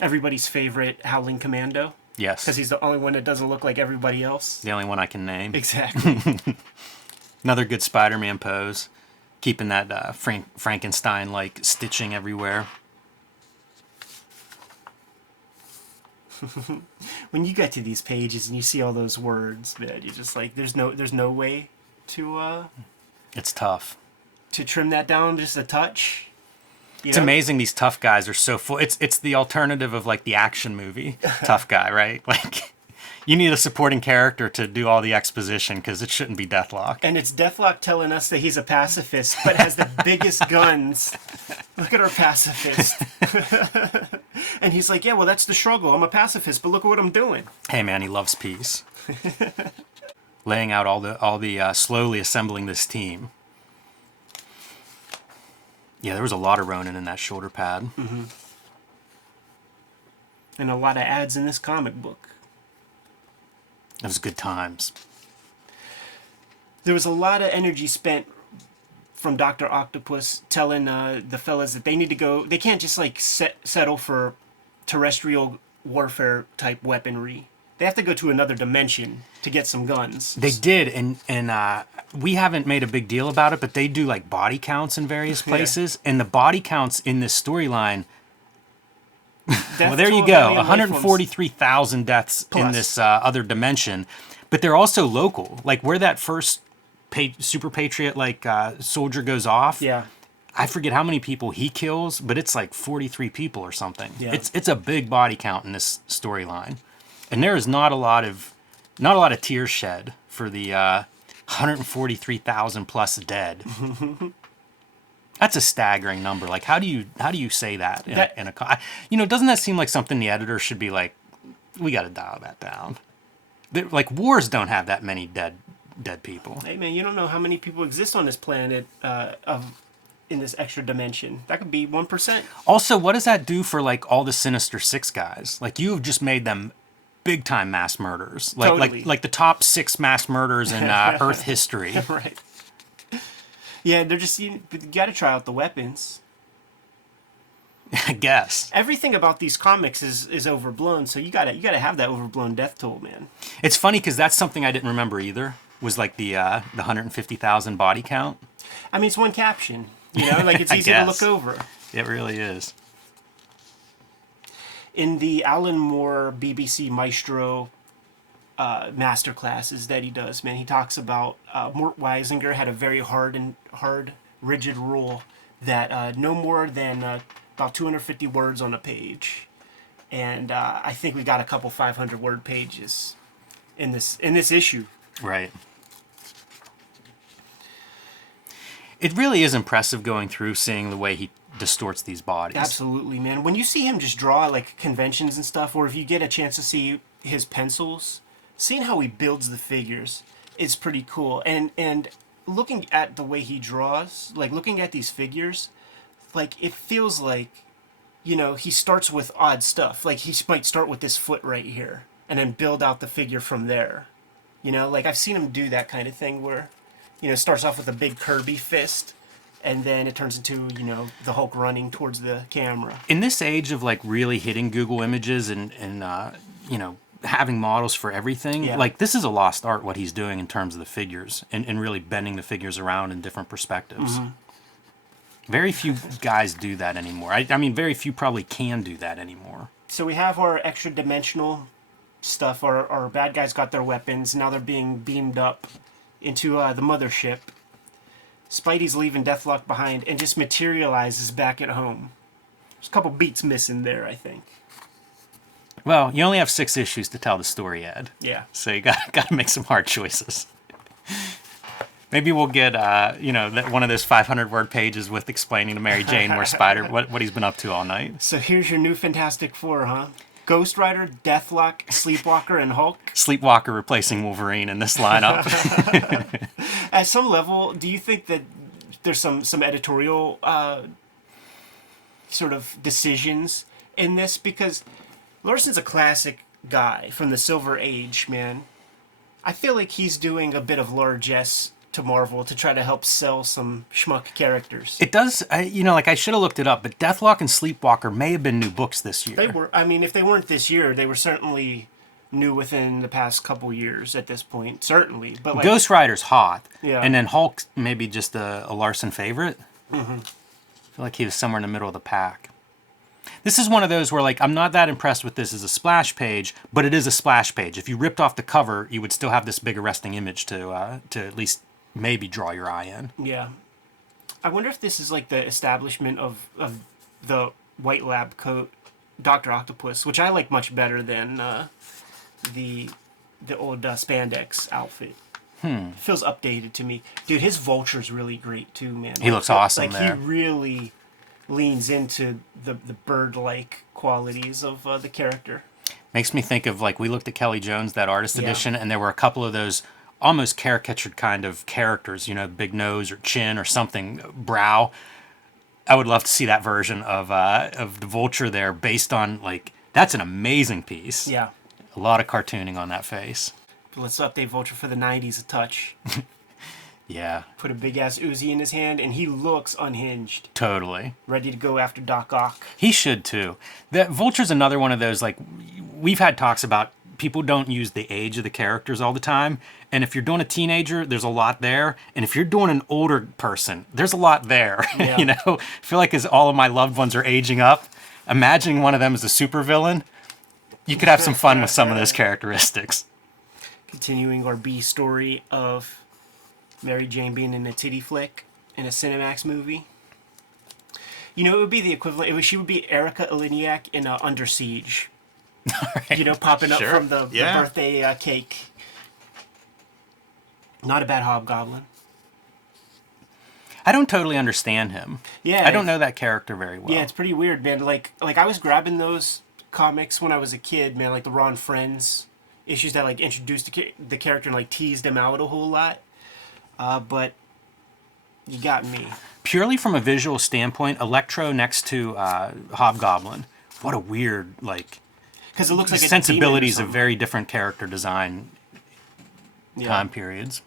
Everybody's favorite Howling Commando. Yes. Because he's the only one that doesn't look like everybody else. The only one I can name. Exactly. Another good Spider-Man pose. Keeping that Frankenstein-like stitching everywhere. When you get to these pages and you see all those words, man, you're just like, there's no way to It's tough. trim that down just a touch. You It's know? amazing these tough guys are so full. It's the alternative of like the action movie tough guy, right? Like you need a supporting character to do all the exposition because it shouldn't be Deathlock. And it's Deathlock telling us that he's a pacifist, but has the biggest guns. Look at our pacifist. And he's like, yeah, well, that's the struggle. I'm a pacifist, but look at what I'm doing. Hey man, he loves peace. Laying out all the slowly assembling this team. Yeah, there was a lot of Ronin in that shoulder pad. Mm-hmm. And a lot of ads in this comic book. It was good times. There was a lot of energy spent from Dr. Octopus telling the fellas that they need to go. They can't just like settle for terrestrial warfare type weaponry. They have to go to another dimension to get some guns. They did, and we haven't made a big deal about it, but they do like body counts in various places, and the body counts in this storyline. Well, there you go, 143,000 deaths Plus. in this other dimension, but they're also local. Like where that first Super Patriot soldier goes off. Yeah. I forget how many people he kills, but it's like 43 people or something. Yeah. It's a big body count in this storyline. And there is not a lot of tears shed for the 143,000 plus dead. That's a staggering number. Like, how do you say that in a doesn't that seem like something the editor should be like, we got to dial that down? Like wars don't have that many dead people. Hey man, you don't know how many people exist on this planet in this extra dimension. That could be 1%. Also, what does that do for like all the Sinister Six guys? Like you have just made them big time mass murderers. Like Totally. like the top 6 mass murders in Earth history. Right. Yeah, they're just you got to try out the weapons. I guess. Everything about these comics is overblown, so you gotta have that overblown death toll, man. It's funny because that's something I didn't remember either. Was like the 150,000 body count. I mean, it's one caption, you know, like it's I easy to guess. look over. It really is. In the Alan Moore BBC Maestro master classes that he does, man, he talks about Mort Weisinger had a very hard, rigid rule that no more than about 250 words on a page, and I think we got a couple 500-word pages in this issue. Right. It really is impressive going through seeing the way he distorts these bodies. Absolutely, man. When you see him just draw like conventions and stuff, or if you get a chance to see his pencils, seeing how he builds the figures is pretty cool. And looking at the way he draws, like looking at these figures, like it feels like, you know, he starts with odd stuff. Like he might start with this foot right here and then build out the figure from there. You know, like I've seen him do that kind of thing where, you know, it starts off with a big Kirby fist and then it turns into, you know, the Hulk running towards the camera. In this age of like really hitting Google Images and you know, having models for everything, Yeah. like this is a lost art what he's doing in terms of the figures and really bending the figures around in different perspectives. Mm-hmm. Very few guys do that anymore. I mean, very few probably can do that anymore. So we have our extra dimensional stuff. Our bad guys got their weapons. Now they're being beamed up into the mothership. Spidey's leaving Deathlock behind and just materializes back at home. There's a couple beats missing there, I think. Well, you only have 6 issues to tell the story, Ed. Yeah. So you got to make some hard choices. Maybe we'll get you know, one of those 500-word pages with explaining to Mary Jane where Spider what he's been up to all night. So here's your new Fantastic Four, huh? Ghost Rider, Deathlock, Sleepwalker, and Hulk. Sleepwalker replacing Wolverine in this lineup. At some level, do you think that there's some editorial sort of decisions in this? Because Larson's a classic guy from the Silver Age, man. I feel like he's doing a bit of largesse to Marvel to try to help sell some schmuck characters. It does, you know, like I should have looked it up, but Deathlock and Sleepwalker may have been new books this year. They were, I mean, if they weren't this year, they were certainly new within the past couple years at this point, certainly. But like, Ghost Rider's hot, Yeah. and then Hulk maybe just a Larson favorite. Mm-hmm. I feel like he was somewhere in the middle of the pack. This is one of those where, like, I'm not that impressed with this as a splash page, but it is a splash page. If you ripped off the cover, you would still have this big arresting image to at least maybe draw your eye in. Yeah. I wonder if this is like the establishment of the white lab coat Dr. Octopus, which I like much better than the old spandex outfit. Feels updated to me. Dude, his Vulture's really great too, man. He looks awesome like, there. He really leans into the bird-like qualities of the character. Makes me think of, like, we looked at Kelly Jones, that artist Yeah. edition, and there were a couple of those almost caricatured kind of characters, you know, big nose or chin or something, brow. I would love to see that version of the Vulture there based on, like, that's an amazing piece. Yeah. A lot of cartooning on that face. Let's update Vulture for the 90s a touch. Yeah, Put a big-ass Uzi in his hand, and he looks unhinged. totally. Ready to go after Doc Ock. He should too. That Vulture's another one of those, like, we've had talks about people don't use the age of the characters all the time. And if you're doing a teenager, there's a lot there. And if you're doing an older person, there's a lot there. Yeah. You know, I feel like as all of my loved ones are aging up, imagining one of them as a supervillain, you could have some fun with some of those characteristics. Continuing our B story of Mary Jane being in a titty flick in a Cinemax movie. You know, it would be the equivalent. She would be Erica Eleniak in Under Siege. You know, popping up Sure. from the Yeah. birthday cake. Not a bad hobgoblin. I don't totally understand him. Yeah, I don't know that character very well. Yeah, it's pretty weird, man. Like I was grabbing those comics when I was a kid, man. Like the Ron Friends issues that like introduced the character and like teased him out a whole lot. But you got me. Purely from a visual standpoint, Electro next to Hobgoblin, what a weird, like, Because it looks like sensibilities of very different character design time periods.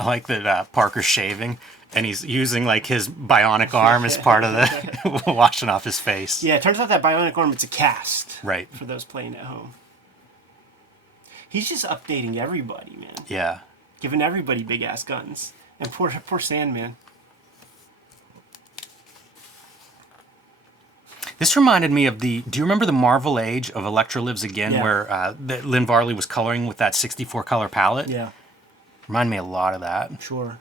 I like that Parker's shaving, and he's using like his bionic arm as part of the washing off his face. Yeah, it turns out that bionic arm, it's a cast. Right. For those playing at home. He's just updating everybody, man. Yeah. Giving everybody big ass guns. And poor Sandman. This reminded me of do you remember the Marvel Age of Elektra Lives Again, Yeah. where Lynn Varley was coloring with that 64 color palette? Yeah. Reminded me a lot of that. Sure.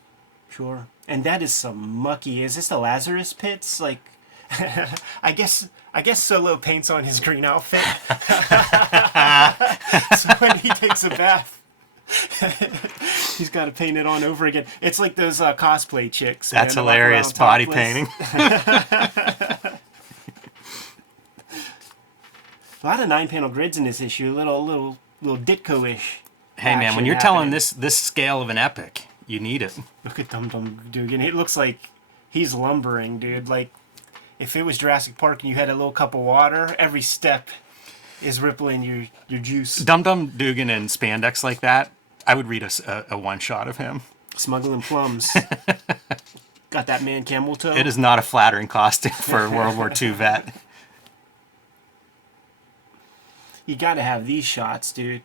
And that is some mucky. Is this the Lazarus Pits? Like, I guess Solo paints on his green outfit. So when he takes a bath, he's got to paint it on over again. It's like those cosplay chicks. That's man, hilarious. Body painting. A lot of 9-panel grids in this issue. Little Ditko-ish. Hey man, when you're telling this scale of an epic, you need it. Look at Dum Dum Dugan. It looks like he's lumbering, dude. Like, if it was Jurassic Park and you had a little cup of water, every step is rippling your juice. Dum Dum Dugan in spandex like that, I would read a one-shot of him. Smuggling plums. Got that man camel toe. It is not a flattering costume for a World War II vet. You gotta have these shots, dude.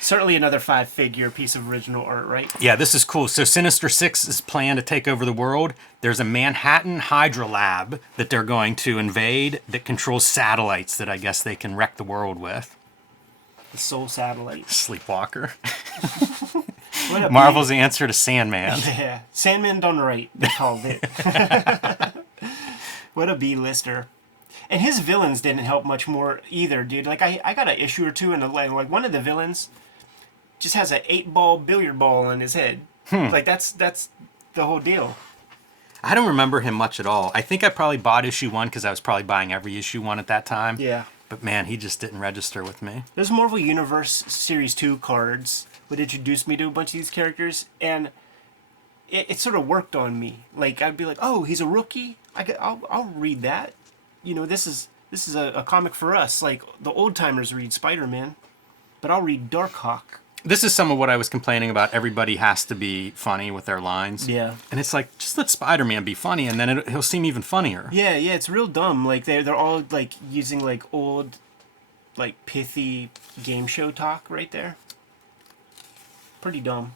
Certainly another 5-figure piece of original art, right? Yeah, this is cool. So Sinister Six is planned to take over the world. There's a Manhattan Hydra lab that they're going to invade that controls satellites that I guess they can wreck the world with. The Soul Satellite. Sleepwalker. What a Marvel's answer to Sandman. Yeah. Sandman done right, they called it. What a B-lister. And his villains didn't help much more either, dude. Like, I got an issue or two, and like one of the villains just has an 8-ball billiard ball on his head. Like, that's the whole deal. I don't remember him much at all. I think I probably bought issue 1 because I was probably buying every issue 1 at that time. Yeah. But man, he just didn't register with me. There's Marvel Universe Series 2 cards would introduce me to a bunch of these characters, and it sort of worked on me. Like, I'd be like, oh, he's a rookie? I'll read that. You know, this is a comic for us. Like, the old-timers read Spider-Man, but I'll read Darkhawk. This is some of what I was complaining about. Everybody has to be funny with their lines. Yeah. And it's like, just let Spider-Man be funny, and then he'll seem even funnier. Yeah, it's real dumb. Like, they're all, like, using, like, old, like, pithy game show talk right there. Pretty dumb.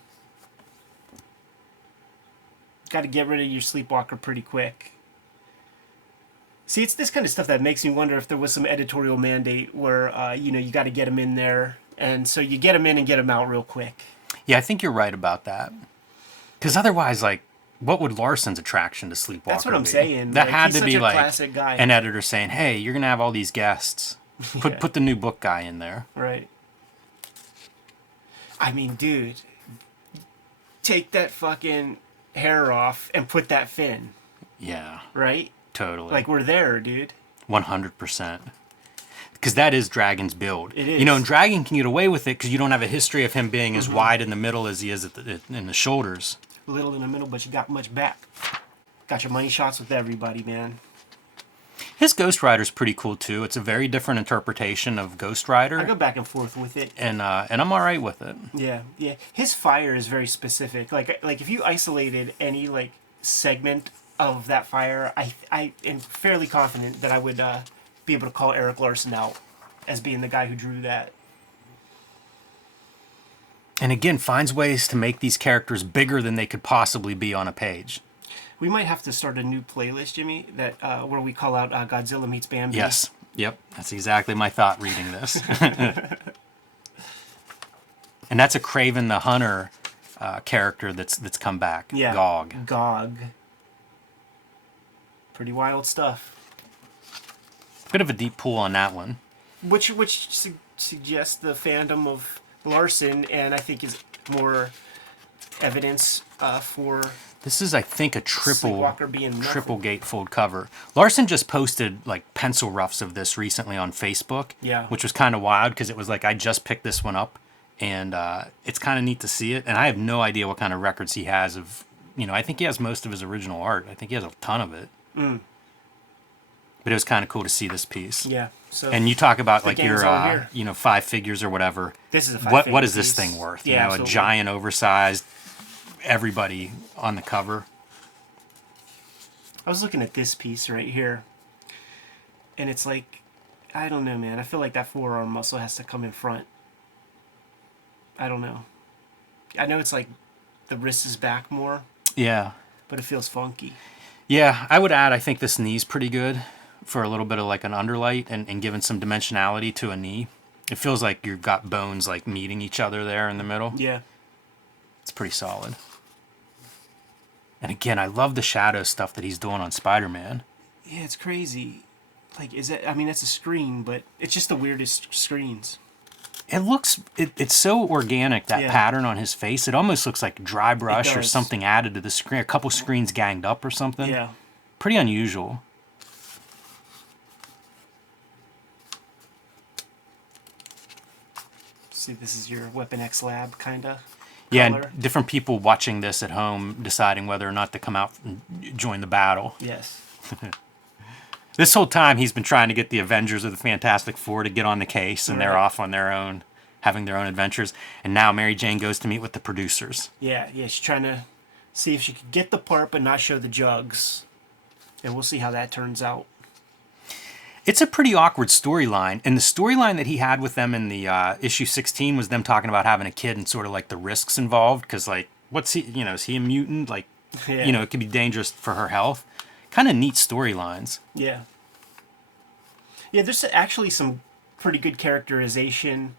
Got to get rid of your Sleepwalker pretty quick. See, it's this kind of stuff that makes me wonder if there was some editorial mandate where, you know, you got to get him in there. And so you get him in and get him out real quick. Yeah, I think you're right about that. Because otherwise, like, what would Larson's attraction to Sleepwalker That's what I'm be? saying. That like, had he's to be such a like classic guy. an editor saying, hey, you're going to have all these guests. Put the new book guy in there. Right. I mean, dude, take that fucking hair off and put that fin. Yeah. Right? Totally. Like, we're there, dude. 100%. Because that is Dragon's build. It is. You know, and Dragon can get away with it because you don't have a history of him being as wide in the middle as he is in the shoulders. Little in the middle, but you got much back. Got your money shots with everybody, man. His Ghost Rider's pretty cool, too. It's a very different interpretation of Ghost Rider. I go back and forth with it. And I'm all right with it. Yeah. His fire is very specific. Like if you isolated any, like, segment of that fire, I am fairly confident that I would be able to call Erik Larsen out as being the guy who drew that. And again, finds ways to make these characters bigger than they could possibly be on a page. We might have to start a new playlist, Jimmy, that where we call out Godzilla Meets Bambi. Yes. Yep. That's exactly my thought reading this. And that's a Craven the Hunter character that's come back. Yeah. Gog. Pretty wild stuff. Bit of a deep pool on that one. Which suggests the fandom of Larson, and I think is more evidence for This is, I think, a Sleepwalker being triple muffled. gatefold cover. Larson just posted like pencil roughs of this recently on Facebook, Yeah. which was kind of wild because it was like I just picked this one up, and it's kind of neat to see it. And I have no idea what kind of records he has of, I think he has most of his original art. I think he has a ton of it. But it was kind of cool to see this piece. Yeah. So And you talk about the like gang's your, all here. 5 figures or whatever. This is a What is this piece. thing worth? Yeah, A absolutely. giant, oversized, everybody on the cover. I was looking at this piece right here, and it's like, I don't know, man. I feel like that forearm muscle has to come in front. I don't know. I know it's like the wrist is back more, Yeah. but it feels funky. Yeah, I would add, I think this knee's pretty good for a little bit of like an underlight and giving some dimensionality to a knee. It feels like you've got bones like meeting each other there in the middle. Yeah. It's pretty solid. And again, I love the shadow stuff that he's doing on Spider-Man. Yeah, it's crazy. Like, is it? I mean, that's a screen, but it's just the weirdest screens. It looks, it's so organic, that Yeah. pattern on his face. It almost looks like dry brush or does. something added to the screen. A couple screens ganged up or something. Yeah. Pretty unusual. See, this is your Weapon X Lab, kind of. Yeah, color. and different people watching this at home deciding whether or not to come out and join the battle. Yes. This whole time he's been trying to get the Avengers of the Fantastic Four to get on the case, and they're Right. off on their own, having their own adventures. And now Mary Jane goes to meet with the producers. Yeah, she's trying to see if she could get the part but not show the jugs. And we'll see how that turns out. It's a pretty awkward storyline, and the storyline that he had with them in the issue 16 was them talking about having a kid and sort of like the risks involved, because like, what's he, is he a mutant? Like, Yeah. it could be dangerous for her health. Kind of neat storylines. Yeah. Yeah, there's actually some pretty good characterization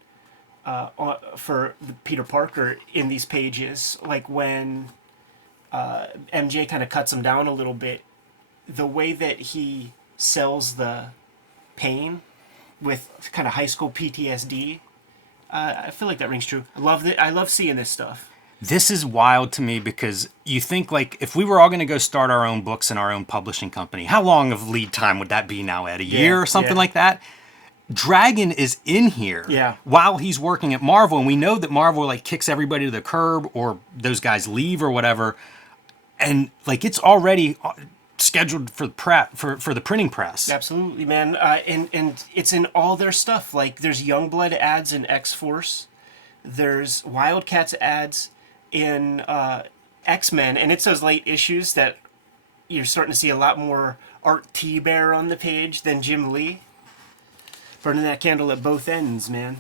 for Peter Parker in these pages. Like when MJ kind of cuts him down a little bit, the way that he sells the pain with kind of high school PTSD, I feel like that rings true. I love seeing this stuff. This is wild to me because you think like if we were all going to go start our own books in our own publishing company, how long of lead time would that be now, Ed? A year or something like that? Dragon is in here while he's working at Marvel, and we know that Marvel like kicks everybody to the curb or those guys leave or whatever, and like it's already scheduled for the printing press. Absolutely, man. And it's in all their stuff. Like there's Youngblood ads in X-Force. There's Wildcats ads in X-Men, and it's those late issues that you're starting to see a lot more Art T-Bear on the page than Jim Lee. Burning that candle at both ends, man.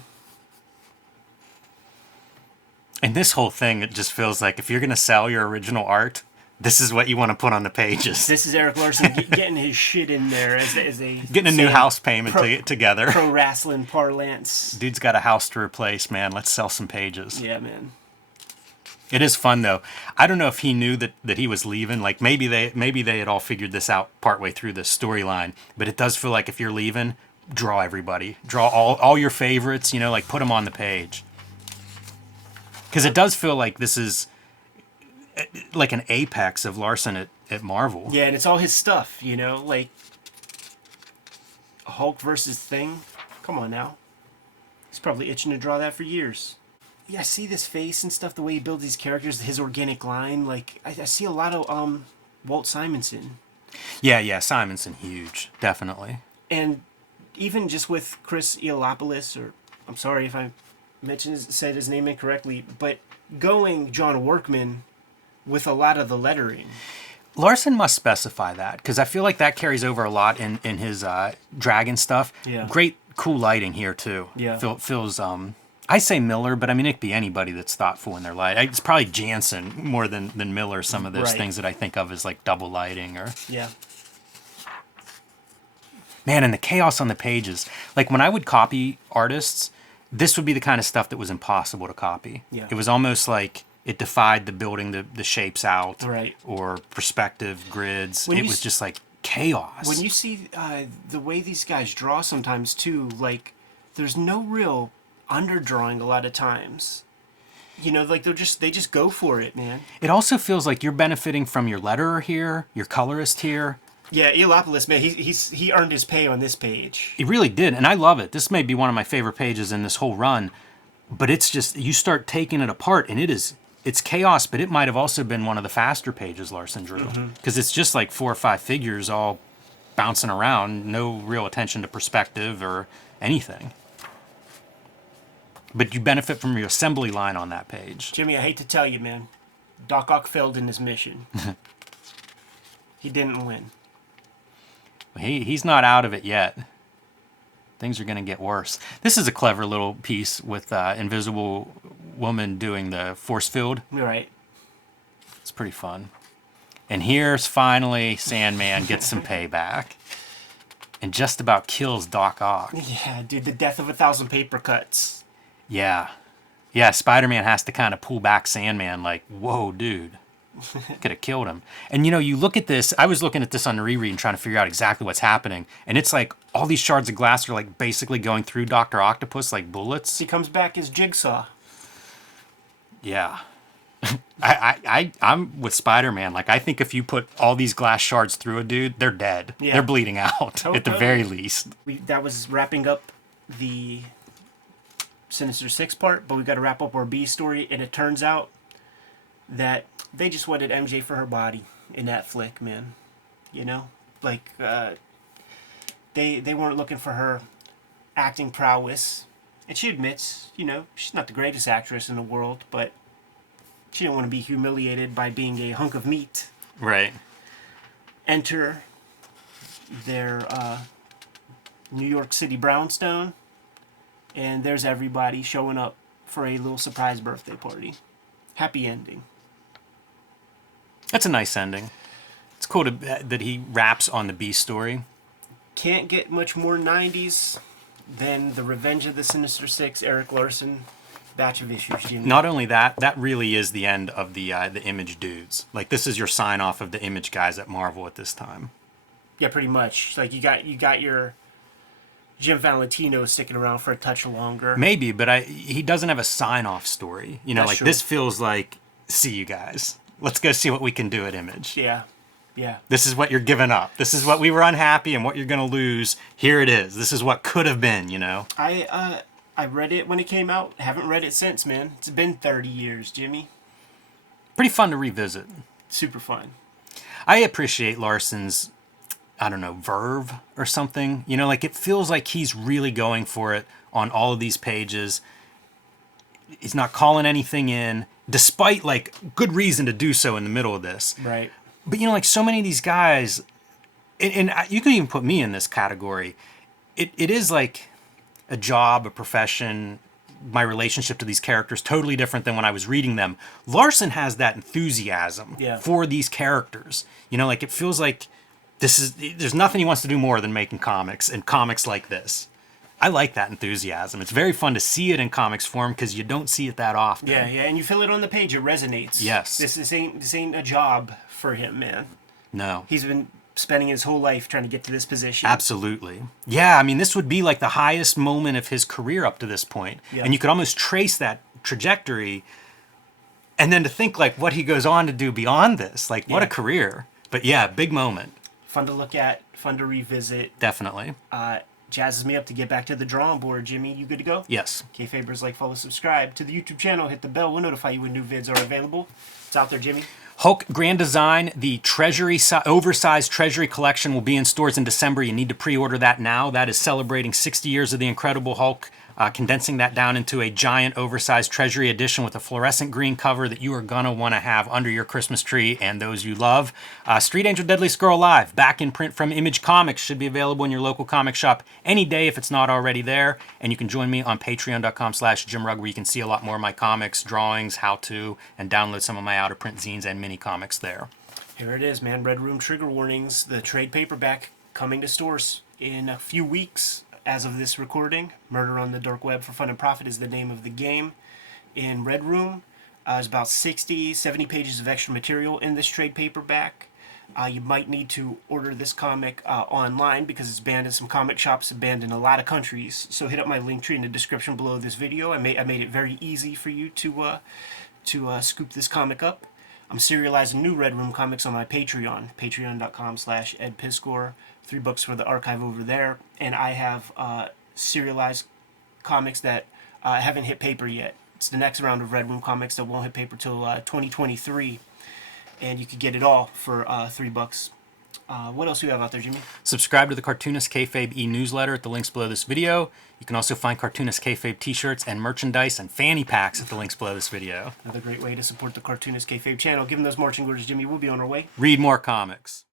And this whole thing, it just feels like if you're going to sell your original art, this is what you want to put on the pages. This is Erik Larsen getting his shit in there as they Getting a new house payment together. Pro wrestling parlance. Dude's got a house to replace, man. Let's sell some pages. Yeah, man. It is fun though. I don't know if he knew that he was leaving. Like maybe they had all figured this out partway through the storyline. But it does feel like if you're leaving, draw everybody. Draw all your favorites, like put them on the page. Because it does feel like this is like an apex of Larson at Marvel. Yeah, and it's all his stuff, like Hulk versus Thing. Come on now. He's probably itching to draw that for years. Yeah, I see this face and stuff, the way he builds these characters, his organic line. Like, I see a lot of Walt Simonson. Yeah, Simonson, huge. Definitely. And even just with Chris Eolopoulos, or I'm sorry if I said his name incorrectly, but going John Workman with a lot of the lettering. Larson must specify that, because I feel like that carries over a lot in his Dragon stuff. Yeah. Great, cool lighting here, too. Yeah. Feels, I say Miller, but I mean, it could be anybody that's thoughtful in their light. It's probably Jansen more than Miller, some of those things that I think of as like double lighting or... Yeah. Man, and the chaos on the pages. Like when I would copy artists, this would be the kind of stuff that was impossible to copy. Yeah. It was almost like it defied the building the shapes out, Right. or perspective grids. When It you was just like chaos. When you see the way these guys draw sometimes, too, like, there's no real underdrawing a lot of times. You know, like they just go for it, man. It also feels like you're benefiting from your letterer here, your colorist here. Yeah, Elopoulos, man, he earned his pay on this page. He really did, and I love it. This may be one of my favorite pages in this whole run, but it's just, you start taking it apart, and it's chaos, but it might have also been one of the faster pages Larson drew, because it's just like 4 or 5 figures all bouncing around, no real attention to perspective or anything. But you benefit from your assembly line on that page. Jimmy, I hate to tell you, man, Doc Ock failed in his mission. He didn't win. He's not out of it yet. Things are going to get worse. This is a clever little piece with Invisible Woman doing the force field. Right. It's pretty fun. And here's finally Sandman gets some payback. And just about kills Doc Ock. Yeah, dude, the death of 1,000 paper cuts. Yeah. Yeah, Spider-Man has to kind of pull back Sandman like, whoa, dude. Could have killed him. And you know, you look at this, I was looking at this on the reread and trying to figure out exactly what's happening. And it's like all these shards of glass are like basically going through Dr. Octopus like bullets. He comes back as Jigsaw. Yeah. I'm with Spider-Man. Like, I think if you put all these glass shards through a dude, they're dead. Yeah. They're bleeding out at the very least. That was wrapping up the Sinister Six part, but we got to wrap up our B story, and it turns out that they just wanted MJ for her body in that flick, man. You know? Like, they weren't looking for her acting prowess. And she admits, you know, she's not the greatest actress in the world, but she didn't want to be humiliated by being a hunk of meat. Right. Enter their New York City brownstone, and there's everybody showing up for a little surprise birthday party. Happy ending. That's a nice ending. It's cool that he raps on the B story. Can't get much more 90s than the Revenge of the Sinister Six, Erik Larsen batch of issues. Jimmy. Not only that, that really is the end of the Image dudes. Like, this is your sign off of the Image guys at Marvel at this time. Yeah, pretty much. Like, you got your Jim Valentino sticking around for a touch longer. Maybe, but he doesn't have a sign off story. You know, That's like true. This feels like, see you guys. Let's go see what we can do at Image. Yeah. Yeah. This is what you're giving up. This is what we were unhappy and what you're going to lose. Here it is. This is what could have been, you know? I read it when it came out. Haven't read it since, man. It's been 30 years, Jimmy. Pretty fun to revisit. Super fun. I appreciate Larson's, I don't know, verve or something. You know, like it feels like he's really going for it on all of these pages. He's not calling anything in, despite like good reason to do so in the middle of this. Right. But, you know, like so many of these guys, and you could even put me in this category, it is like a job, a profession, my relationship to these characters, totally different than when I was reading them. Larson has that enthusiasm for these characters. You know, like it feels like there's nothing he wants to do more than making comics, and comics like this. I like that enthusiasm. It's very fun to see it in comics form because you don't see it that often. Yeah, and you feel it on the page. It resonates. Yes. This ain't a job for him, man. No. He's been spending his whole life trying to get to this position. Absolutely. Yeah, I mean, this would be like the highest moment of his career up to this point. Yeah. And you could almost trace that trajectory. And then to think like what he goes on to do beyond this. Like, what a career. But yeah, big moment. Fun to look at, fun to revisit. Definitely. Jazzes me up to get back to the drawing board, Jimmy. You good to go? Yes. Kayfabers, like, follow, subscribe to the YouTube channel. Hit the bell. We'll notify you when new vids are available. It's out there, Jimmy. Hulk Grand Design, the oversized Treasury collection will be in stores in December. You need to pre-order that now. That is celebrating 60 years of the Incredible Hulk, condensing that down into a giant oversized Treasury edition with a fluorescent green cover that you are going to want to have under your Christmas tree and those you love. Street Angel Deadliest Girl Alive, back in print from Image Comics, should be available in your local comic shop any day if it's not already there. And you can join me on patreon.com/JimRugg, where you can see a lot more of my comics, drawings, how-to, and download some of my out-of-print zines and mini comics there. Here it is, man. Red Room Trigger Warnings, the trade paperback coming to stores in a few weeks. As of this recording, Murder on the Dark Web for Fun and Profit is the name of the game. In Red Room, there's about 60, 70 pages of extra material in this trade paperback. You might need to order this comic online because it's banned in some comic shops and banned in a lot of countries. So hit up my link tree in the description below this video. I made it very easy for you to scoop this comic up. I'm serializing new Red Room comics on my Patreon, patreon.com/edpiscor. $3 for the archive over there, and I have serialized comics that haven't hit paper yet. It's the next round of Red Room comics that won't hit paper till 2023, and you could get it all for $3. What else do you have out there, Jimmy? Subscribe to the Cartoonist Kayfabe e-newsletter at the links below this video. You can also find Cartoonist Kayfabe t-shirts and merchandise and fanny packs at the links below this video. Another great way to support the Cartoonist Kayfabe channel. Given those marching orders, Jimmy, we'll be on our way. Read more comics.